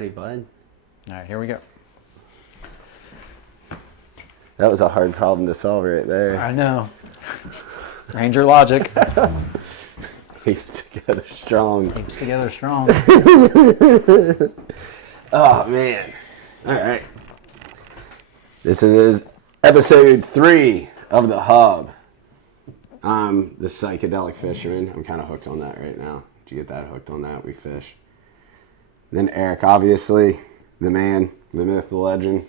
Hey, bud. All right, here we go. That was a hard problem to solve right there. I know. Ranger logic. Keeps together strong. Keeps together strong. Oh, man. All right. This is episode 3 of The Hub. I'm the psychedelic fisherman. I'm kind of hooked on that right now. Did you get that hooked on that? We fish. Then Eric, obviously, the man, the myth, the legend.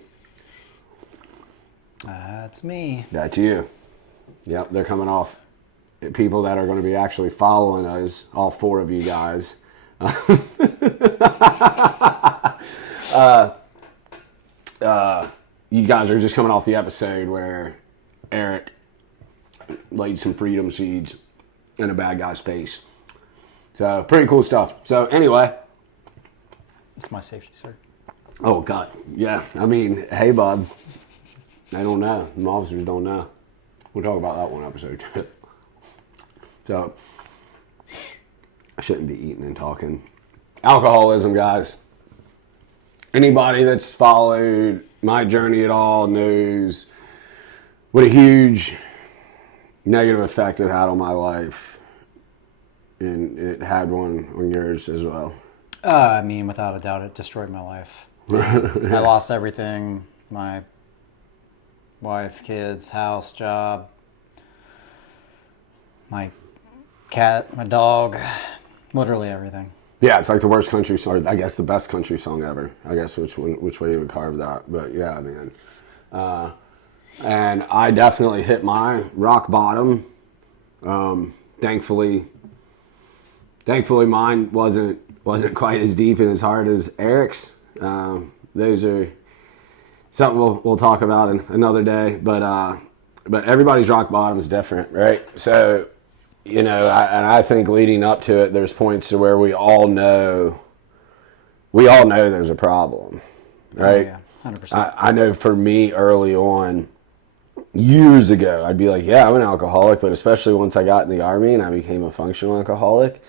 That's me. That's you. Yep, they're coming off. People that are going to be actually following us, all 4 of you guys. You guys are just coming off the episode where Eric laid some freedom seeds in a bad guy's face. So, pretty cool stuff. So, anyway. It's my safety, sir. Oh, God. Yeah. I mean, hey, bud. They don't know. The officers don't know. We'll talk about that one episode. So, I shouldn't be eating and talking. Alcoholism, guys. Anybody that's followed my journey at all knows what a huge negative effect it had on my life. And it had one on yours as well. I mean, without a doubt, it destroyed my life. I lost everything. My wife, kids, house, job, my cat, my dog, literally everything. Yeah, it's like the worst country song. I guess the best country song ever. I guess which way you would carve that. But yeah, man. And I definitely hit my rock bottom. Thankfully mine wasn't quite as deep and as hard as Eric's. Those are something we'll talk about in another day. But everybody's rock bottom is different, right? So, you know, I think leading up to it, there's points to where we all know there's a problem, right? Oh, yeah, 100%. I know for me early on, years ago, I'd be like, yeah, I'm an alcoholic, but especially once I got in the Army and I became a functional alcoholic,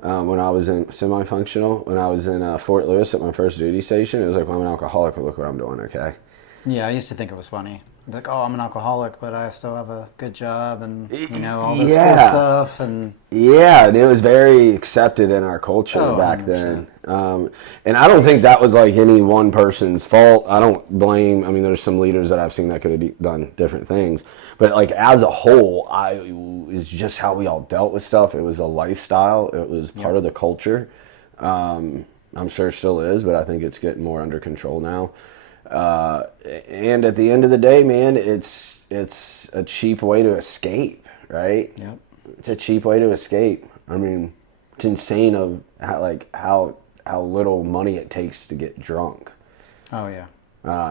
when I was in semi-functional, when I was in Fort Lewis at my first duty station, it was like, well, I'm an alcoholic, but look what I'm doing, okay? Yeah, I used to think it was funny. Like, oh, I'm an alcoholic, but I still have a good job and, you know, all this cool stuff. And yeah, and it was very accepted in our culture back 100%. then. And I don't think that was like any one person's fault. I don't blame, I mean, there's some leaders that I've seen that could have done different things. But like as a whole, it's just how we all dealt with stuff. It was a lifestyle. It was part of the culture. I'm sure it still is, but I think it's getting more under control now. And at the end of the day, man, it's a cheap way to escape, right? Yep. It's a cheap way to escape. I mean, it's insane of how little money it takes to get drunk. Oh, yeah.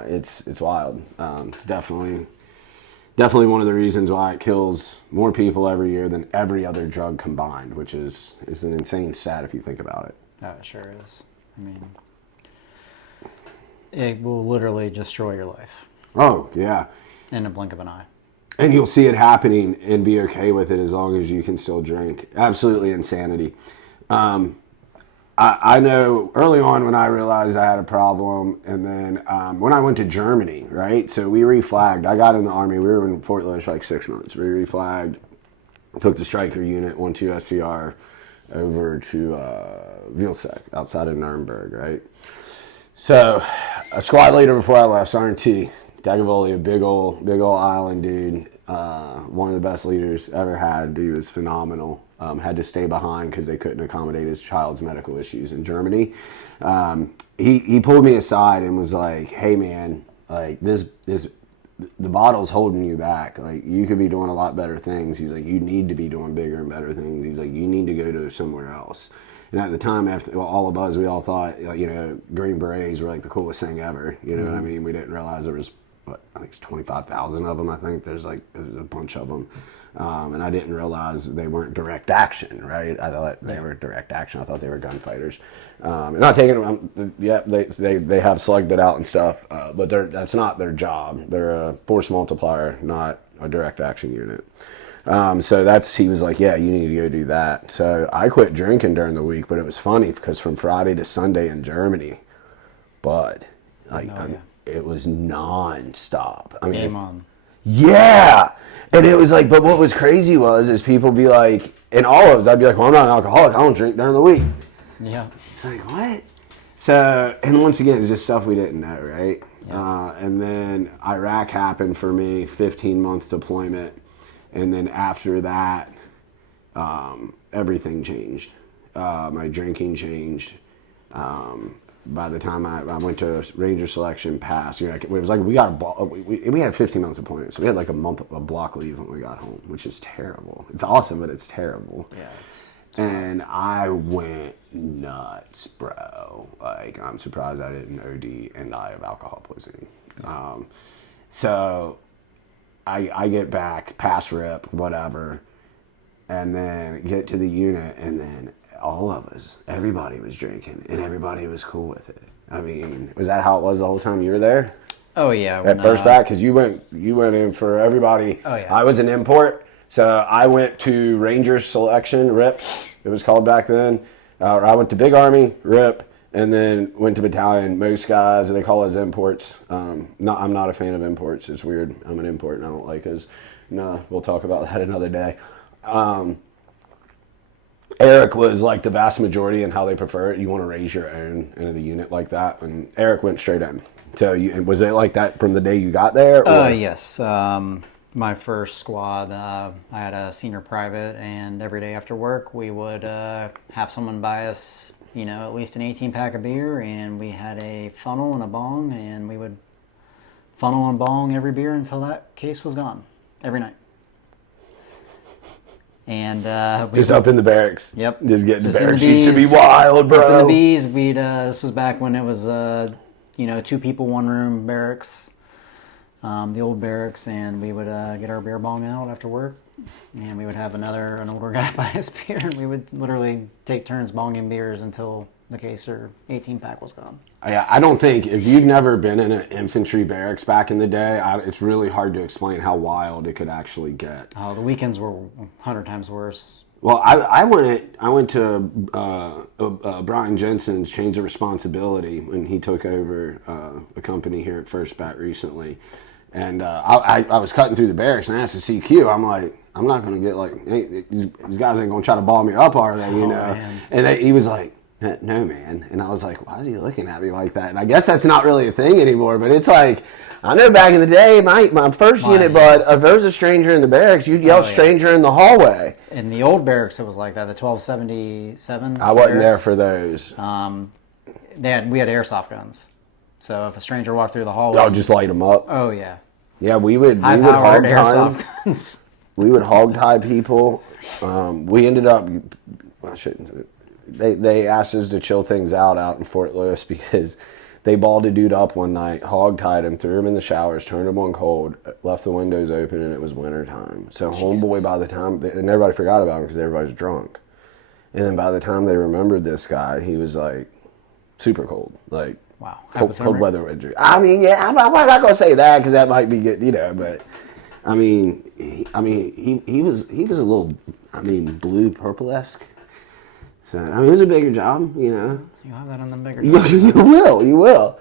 It's wild. It's definitely one of the reasons why it kills more people every year than every other drug combined, which is an insane stat if you think about it. Oh, it sure is. I mean, it will literally destroy your life Oh, yeah. in a blink of an eye. And you'll see it happening and be okay with it as long as you can still drink. Absolutely insanity. I know early on when I realized I had a problem, and then when I went to Germany, right? So we reflagged. I got in the Army. We were in Fort Lewis for like 6 months. We reflagged, took the Stryker unit, 1-2 SCR, over to Vilseck outside of Nuremberg, right? So a squad leader before I left, Sergeant T. Dagavoli, a big old island dude, one of the best leaders ever had. Dude was phenomenal. Had to stay behind because they couldn't accommodate his child's medical issues in Germany. He pulled me aside and was like, "Hey man, like this the bottle's holding you back. Like you could be doing a lot better things." He's like, "You need to be doing bigger and better things." He's like, "You need to go to somewhere else." And at the time, after all of us, we all thought, you know, Green Berets were like the coolest thing ever. You know what I mean? We didn't realize there was, I think it's 25,000 of them. I think there's a bunch of them. And I didn't realize they weren't direct action, right? I thought they were direct action. I thought they were gunfighters. Not taking them, yeah, they have slugged it out and stuff, but that's not their job. They're a force multiplier, not a direct action unit. So he was like, yeah, you need to go do that. So I quit drinking during the week, but it was funny because from Friday to Sunday in Germany, bud. Like, yeah. it was nonstop. I mean, Game on. yeah. And it was like, but what was crazy is people be like, and all of us, I'd be like, well, I'm not an alcoholic. I don't drink during the week. Yeah. It's like, what? So, and once again, it's just stuff we didn't know, right? Yeah. And then Iraq happened for me, 15-month deployment. And then after that, everything changed. My drinking changed. By the time I went to Ranger selection pass, it was like we got we had a 15-month deployment, so we had like a block leave when we got home, which is terrible. It's awesome, but it's terrible. Yeah. And I went nuts, bro. Like, I'm surprised I didn't OD and die of alcohol poisoning. Yeah. So I get back, pass rip, whatever, and then get to the unit, and then all of us, everybody was drinking, and everybody was cool with it. I mean, was that how it was the whole time you were there? Oh yeah. At first back, because you went in for everybody. Oh yeah. I was an import, so I went to Ranger selection, RIP, it was called back then. I went to Big Army, RIP, and then went to battalion. Most guys, they call us imports. I'm not a fan of imports. It's weird. I'm an import, and I don't like us. No, we'll talk about that another day. Eric was like the vast majority in how they prefer it. You want to raise your own into the unit like that, and Eric went straight in. So, was it like that from the day you got there? Yes. My first squad, I had a senior private, and every day after work, we would have someone buy us, at least an 18-pack of beer, and we had a funnel and a bong, and we would funnel and bong every beer until that case was gone, every night. And just up in the barracks. Yep. Just getting the barracks used to be wild, bro. Up in the B's, this was back when it was 2 people, 1 room barracks, the old barracks, and we would get our beer bong out after work, and we would have an older guy buy us beer, and we would literally take turns bonging beers until the case or 18-pack was gone. I don't think, if you've never been in an infantry barracks back in the day, it's really hard to explain how wild it could actually get. Oh, the weekends were 100 times worse. Well, I went to Brian Jensen's Change of Responsibility when he took over a company here at First Bat recently. And I was cutting through the barracks and I asked the CQ, I'm like, I'm not going to get like, hey, these guys ain't going to try to ball me up, are they? Man. And he was like, no, man. And I was like, why is he looking at me like that? And I guess that's not really a thing anymore, but it's like, I know back in the day, my first unit, bud, if there was a stranger in the barracks, you'd yell stranger in the hallway. In the old barracks, it was like that, the 1277 I wasn't barracks, there for those. We had airsoft guns. So if a stranger walked through the hallway... Y'all just light them up? Oh, yeah. Yeah, we would High-powered hog airsoft tie. guns. We would hog tie people. We ended up... I shouldn't... They asked us to chill things out in Fort Lewis because they balled a dude up one night, hog-tied him, threw him in the showers, turned him on cold, left the windows open, and it was winter time. So homeboy, by the time... And everybody forgot about him because everybody's drunk. And then by the time they remembered this guy, he was like super cold. Like... Wow. Cold weather injury. I mean, yeah, I'm not going to say that because that might be good, but I mean, he was a little, blue purple-esque. So it was a bigger job, You have that on the bigger jobs. You will.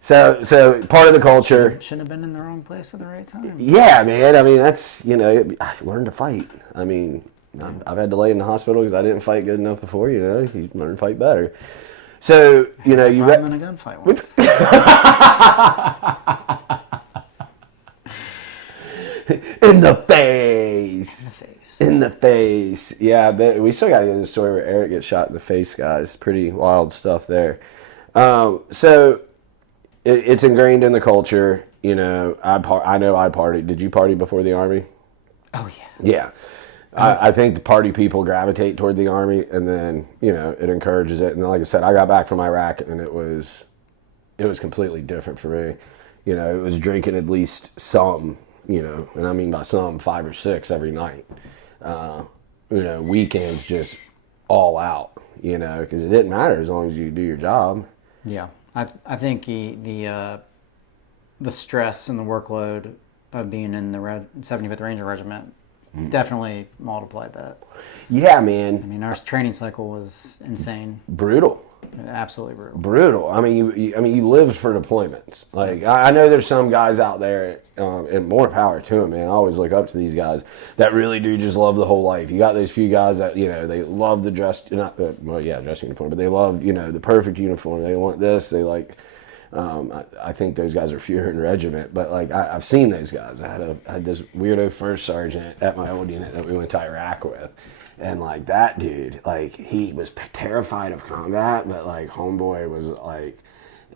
So part of the culture. Shouldn't have been in the wrong place at the right time. Yeah, man. That's I learned to fight. I've had to lay in the hospital because I didn't fight good enough before. You learn to fight better. So, you I'm in a gunfight once. In the face. In the face. Yeah, we still got to get into the story where Eric gets shot in the face, guys. Pretty wild stuff there. So, it's ingrained in the culture. I know I partied. Did you party before the Army? Oh, yeah. Yeah. I think the party people gravitate toward the Army, and then it encourages it. And then, like I said, I got back from Iraq, and it was completely different for me. It was drinking at least some, and I mean by some 5 or 6 every night. Weekends just all out, because it didn't matter as long as you do your job. Yeah, I think the stress and the workload of being in the 75th Ranger Regiment definitely multiplied that. Yeah, man. Our training cycle was insane. Brutal. Absolutely brutal. Brutal. I mean, you lived for deployments. Like, I know there's some guys out there, and more power to them, man. I always look up to these guys that really do just love the whole life. You got those few guys that, they love the dress uniform, but they love, the perfect uniform. They want this. They like. I think those guys are fewer in regiment, but like I've seen those guys. I had this weirdo first sergeant at my old unit that we went to Iraq with. And like that dude, like he was terrified of combat, but like homeboy was like,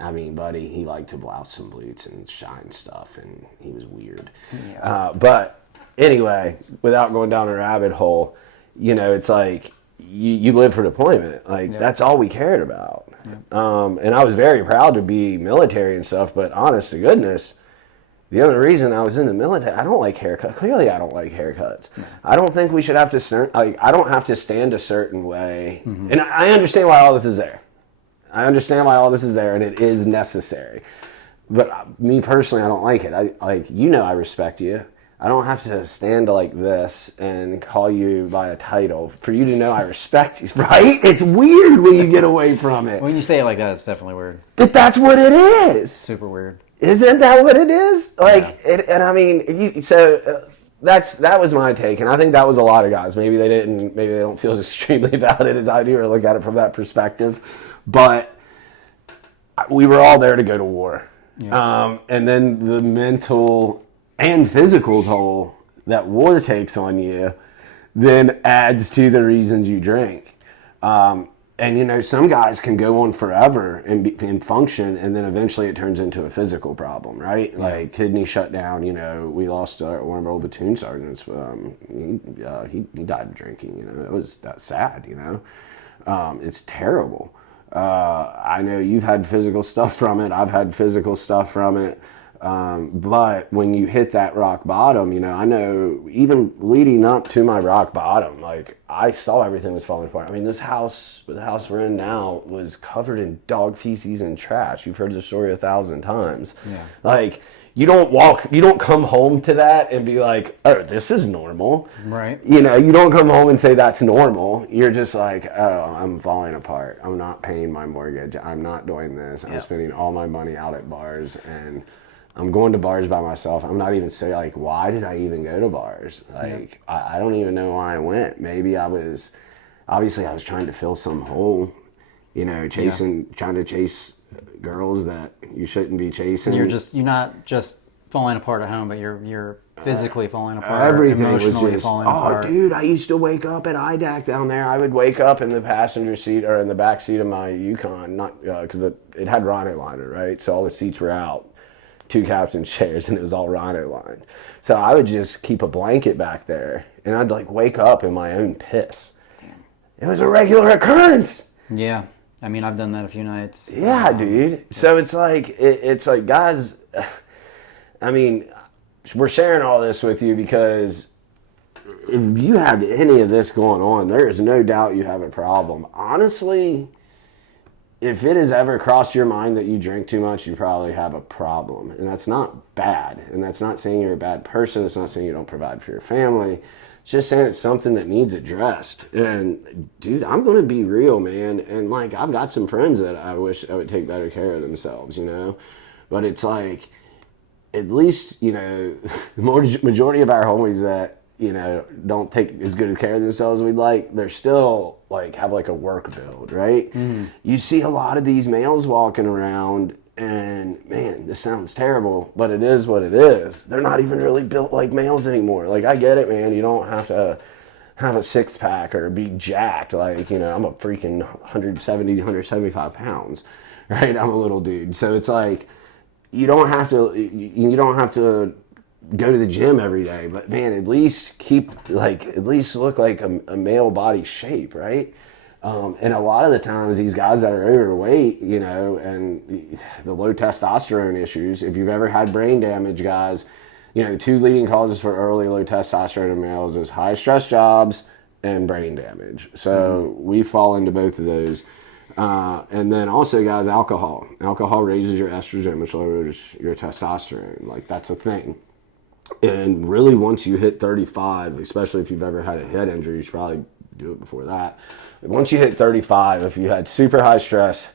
I mean, buddy, he liked to blouse some boots and shine stuff, and he was weird. Yeah. But anyway, without going down a rabbit hole, it's like you live for deployment. Like that's all we cared about. And I was very proud to be military and stuff, but honest to goodness, the only reason I was in the military, I don't like haircuts. Clearly, I don't like haircuts. No. I don't think we should have to, I don't have to stand a certain way. Mm-hmm. And I understand why all this is there. And it is necessary. But me personally, I don't like it. I respect you. I don't have to stand like this and call you by a title for you to know I respect you, right? It's weird when you get away from it. When you say it like that, it's definitely weird. But that's what it is. Super weird. Isn't that what it is? Like, yeah. And I mean, that was my take, and I think that was a lot of guys. Maybe they don't feel as extremely about it as I do, or look at it from that perspective. But we were all there to go to war, and then the mental and physical toll that war takes on you then adds to the reasons you drink. And, some guys can go on forever and function, and then eventually it turns into a physical problem, right? Yeah. Like kidney shut down. We lost one of our old platoon sergeants. He died of drinking. That's sad. It's terrible. I know you've had physical stuff from it. I've had physical stuff from it. But when you hit that rock bottom, I know even leading up to my rock bottom, like I saw everything was falling apart. I mean, the house we're in now was covered in dog feces and trash. You've heard the story 1,000 times. Yeah. Like you don't come home to that and be like, oh, this is normal. Right. You don't come home and say that's normal. You're just like, oh, I'm falling apart. I'm not paying my mortgage. I'm not doing this. I'm spending all my money out at bars, and I'm going to bars by myself. I'm not even saying, like, why did I even go to bars? Like, I don't even know why I went. Maybe I was trying to fill some hole, trying to chase girls that you shouldn't be chasing. You're not just falling apart at home, but you're physically falling apart. Everything emotionally was just, falling apart. Dude, I used to wake up at IDAC down there. I would wake up in the passenger seat or in the back seat of my Yukon, not because it had rhino liner, right? So all the seats were out. 2 captain chairs, and it was all rhino lined. So I would just keep a blanket back there, and I'd like wake up in my own piss. Damn. It was a regular occurrence. Yeah, I mean, I've done that a few nights. Yeah, dude. So it's like guys. I mean, we're sharing all this with you because if you have any of this going on, there is no doubt you have a problem. Honestly, if it has ever crossed your mind that you drink too much, you probably have a problem. And that's not bad. And that's not saying you're a bad person. It's not saying you don't provide for your family. It's just saying it's something that needs addressed. And, dude, I'm going to be real, man. And, like, I've got some friends that I wish I would take better care of themselves, But it's like, at least, the majority of our homies that, don't take as good care of themselves as we'd like, they're still, like, have, like, a work build, right? Mm-hmm. You see a lot of these males walking around, and, man, this sounds terrible, but it is what it is. They're not even really built like males anymore. Like, I get it, man. You don't have to have a six-pack or be jacked. Like, I'm a freaking 175 pounds, right? I'm a little dude. So it's like, you don't have to go to the gym every day, but man, at least look like a male body shape, right? And a lot of the times these guys that are overweight, and the low testosterone issues, if you've ever had brain damage, guys, 2 leading causes for early low testosterone in males is high stress jobs and brain damage. So we fall into both of those. And then also, guys, alcohol. Alcohol raises your estrogen, which lowers your testosterone. Like, that's a thing. And really, once you hit 35, especially if you've ever had a head injury, you should probably do it before that. Once you hit 35, if you had super high stress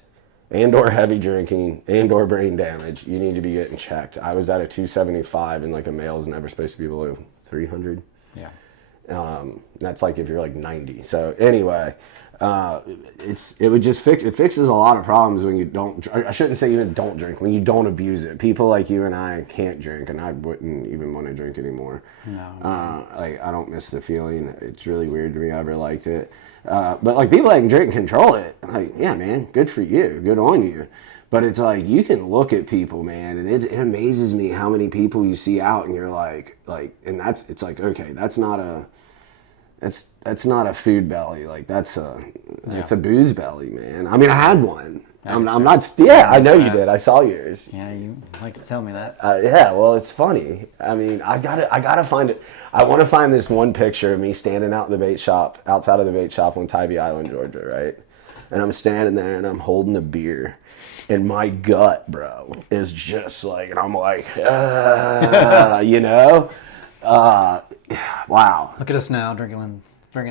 and or heavy drinking and or brain damage, you need to be getting checked. I was at a 275, and like a male is never supposed to be below 300. Yeah. That's like if you're like 90. So anyway, it fixes a lot of problems when you don't. I shouldn't say even don't drink, when you don't abuse it. People like you and I can't drink, and I wouldn't even want to drink anymore. No. Like, I don't miss the feeling. It's really weird to me. I ever liked it. But like, people that can drink and control it, like, yeah, man, good for you, good on you. But it's like, you can look at people, man, and it amazes me how many people you see out, and you're like, and it's like, okay, that's not a food belly, like that's a booze belly, man. I mean, I had one. I'm not. Yeah, I know you did. I saw yours. Yeah, you like to tell me that. Yeah, well, it's funny. I mean, I gotta find it. I want to find this one picture of me standing outside of the bait shop on Tybee Island, Georgia, right? And I'm standing there and I'm holding a beer, and my gut, bro, is just like, and I'm like, you know, wow. Look at us now, drinking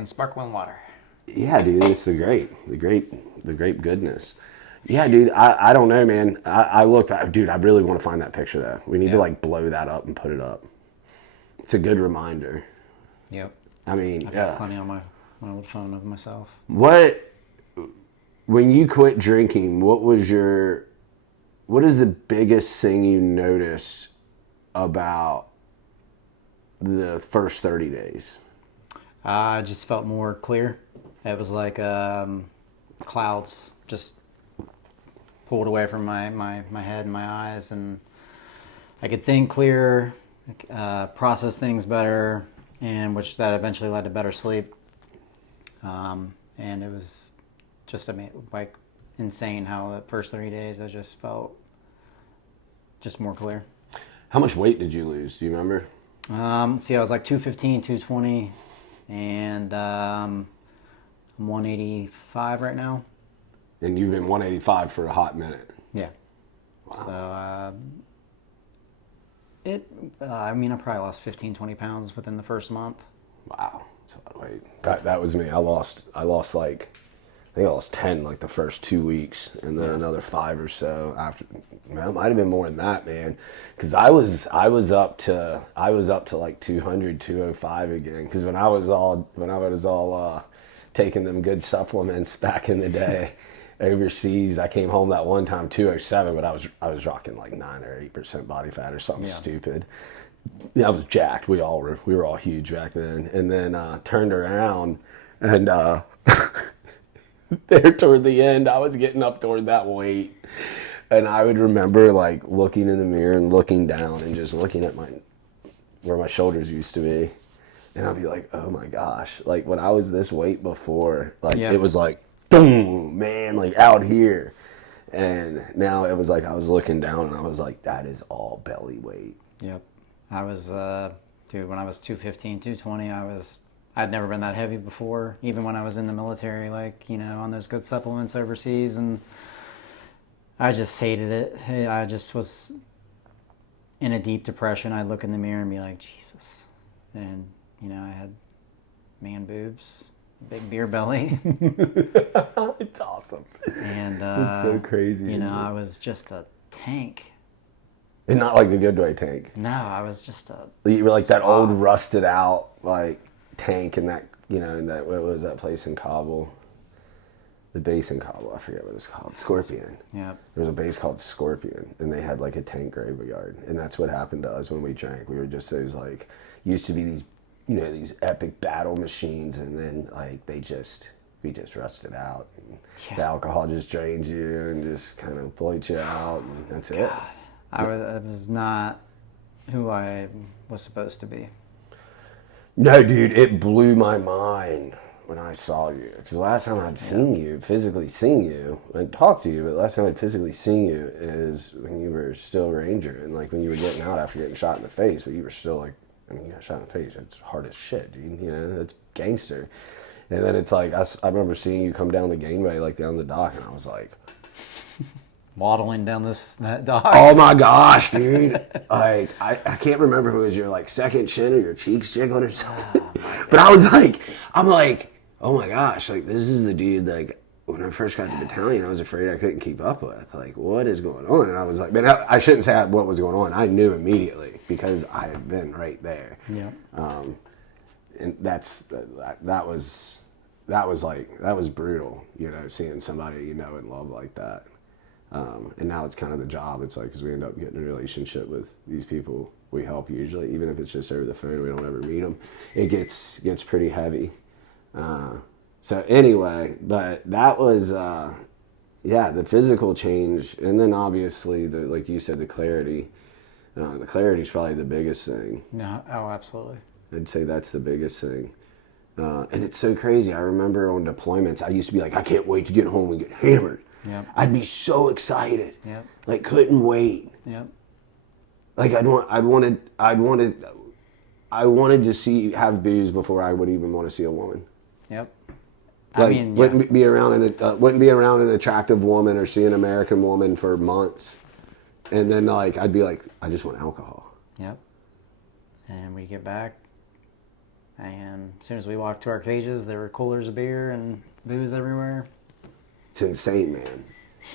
sparkling water. Yeah, dude, it's the grape goodness. Yeah, dude, I don't know, man. I look back, dude, I really want to find that picture though. We need to like blow that up and put it up. It's a good reminder. Yep. I mean, I've got plenty on my old phone of myself. When you quit drinking, what is the biggest thing you noticed about the first 30 days? I just felt more clear. It was like clouds just pulled away from my head and my eyes, and I could think clearer, process things better, and which that eventually led to better sleep. And it was just like insane how the first 30 days I just felt just more clear. How much weight did you lose? Do you remember? I was like 215, 220, and I'm 185 right now. And you've been 185 for a hot minute. Yeah. Wow. So I probably lost 15, 20 pounds within the first month. Wow. That's a lot of weight. That was me. I lost like, I think I lost 10 like the first 2 weeks, and then another 5 or so after. Well, it might have been more than that, man. Because I was up to like 200, 205 again. Because when I was all taking them good supplements back in the day overseas, I came home that one time 207, but I was rocking like 9 or 8% body fat or something stupid. Yeah, I was jacked. We were all huge back then. And then turned around and there toward the end, I was getting up toward that weight. And I would remember like looking in the mirror and looking down and just looking at where my shoulders used to be. And I'd be like, oh my gosh. Like when I was this weight before, like it was like, boom, man, like out here. And now it was like I was looking down and I was like, that is all belly weight. Yep. I was, when I was 215, 220, I'd never been that heavy before, even when I was in the military, like, on those good supplements overseas, and I just hated it. I just was in a deep depression. I'd look in the mirror and be like, Jesus. And, I had man boobs, big beer belly. It's awesome. And, it's so crazy. I was just a tank. And not like a good way tank. No, I was just You were like that old rusted out, like, tank in that, in that, what was that place in Kabul? The base in Kabul, I forget what it's called. Scorpion. Yeah. There was a base called Scorpion, and they had like a tank graveyard, and that's what happened to us when we drank. We were just those like, used to be these, these epic battle machines, and then like we just rusted out. And the alcohol just drains you and just kind of bloats you out, and that's it. I was not who I was supposed to be. No, dude, it blew my mind when I saw you. Because the last time I'd physically seen you, I talked to you, but the last time I'd physically seen you is when you were still Ranger, and like when you were getting out after getting shot in the face, but you were still like, you got shot in the face. It's hard as shit, dude. It's gangster. And then it's like, I remember seeing you come down the gangway, like down the dock, and I was like, waddling down that dock. Oh my gosh, dude. Like, I can't remember if it was your like second chin or your cheeks jiggling or something. But I'm like, oh my gosh, like this is the dude, like when I first got to battalion, I was afraid I couldn't keep up with. Like, what is going on? And I was like, man, I shouldn't say what was going on. I knew immediately because I had been right there. Yeah. And that was brutal, you know, seeing somebody you know and love like that. And now it's kind of the job. It's like, because we end up getting a relationship with these people we help usually, even if it's just over the phone, we don't ever meet them. It gets pretty heavy. So anyway, but that was, the physical change. And then obviously like you said, the clarity. The clarity is probably the biggest thing. No, oh, absolutely. I'd say that's the biggest thing. And it's so crazy. I remember on deployments, I used to be like, I can't wait to get home and get hammered. Yep. I'd be so excited. Yep. Like couldn't wait. Yep. Like I wanted to have booze before I would even want to see a woman. Yep. Like, I mean, wouldn't be around an attractive woman or see an American woman for months, and then like I'd be like, I just want alcohol. Yep. And we get back, and as soon as we walked to our cages, there were coolers of beer and booze everywhere. It's insane, man.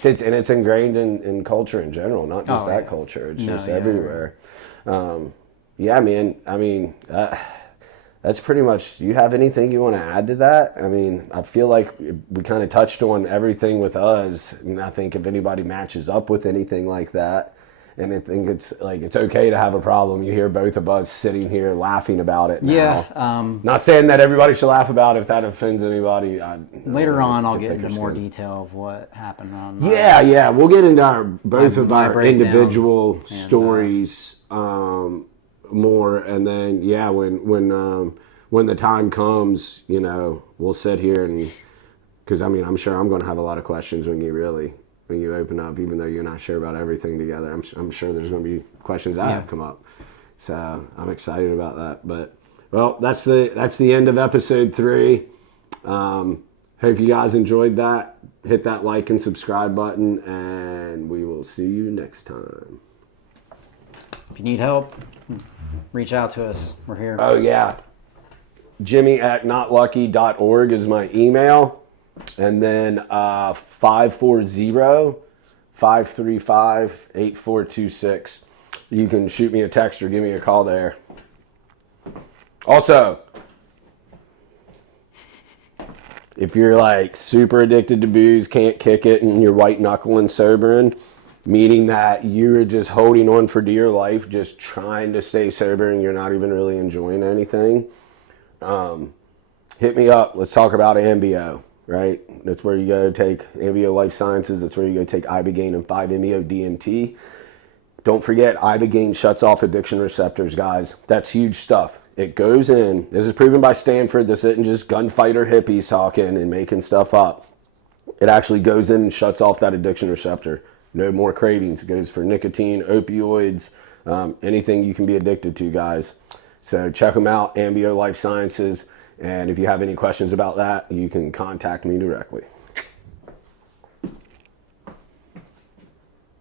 It's ingrained in culture in general, not just that culture. It's just everywhere. Yeah, man. I mean, that's pretty much. Do you have anything you want to add to that? I mean, I feel like we kind of touched on everything with us, and I think if anybody matches up with anything like that, and I think it's okay to have a problem. You hear both of us sitting here laughing about it now. Yeah. Not saying that everybody should laugh about it if that offends anybody. Later on, I'll get into more detail of what happened on. Yeah. We'll get into both of our breakdown individual stories more, and then when the time comes, you know, we'll sit here and because I mean I'm sure I'm going to have a lot of questions when you open up, even though you're not sure about everything together. I'm sure there's going to be questions that have come up. So I'm excited about that. But, well, that's the end of episode 3. Hope you guys enjoyed that. Hit that like and subscribe button, and we will see you next time. If you need help, reach out to us. We're here. Oh, yeah. Jimmy@notlucky.org is my email. And then 540-535-8426. You can shoot me a text or give me a call there. Also, if you're like super addicted to booze, can't kick it, and you're white knuckling sobering, meaning that you're just holding on for dear life, just trying to stay sober and you're not even really enjoying anything, hit me up. Let's talk about AMBO. Right? That's where you go take AMBO Life Sciences. That's where you go take Ibogaine and 5-MeO DMT. Don't forget, Ibogaine shuts off addiction receptors, guys. That's huge stuff. It goes in. This is proven by Stanford. This isn't just gunfighter hippies talking and making stuff up. It actually goes in and shuts off that addiction receptor. No more cravings. It goes for nicotine, opioids, anything you can be addicted to, guys. So check them out, AMBO Life Sciences. And if you have any questions about that, you can contact me directly.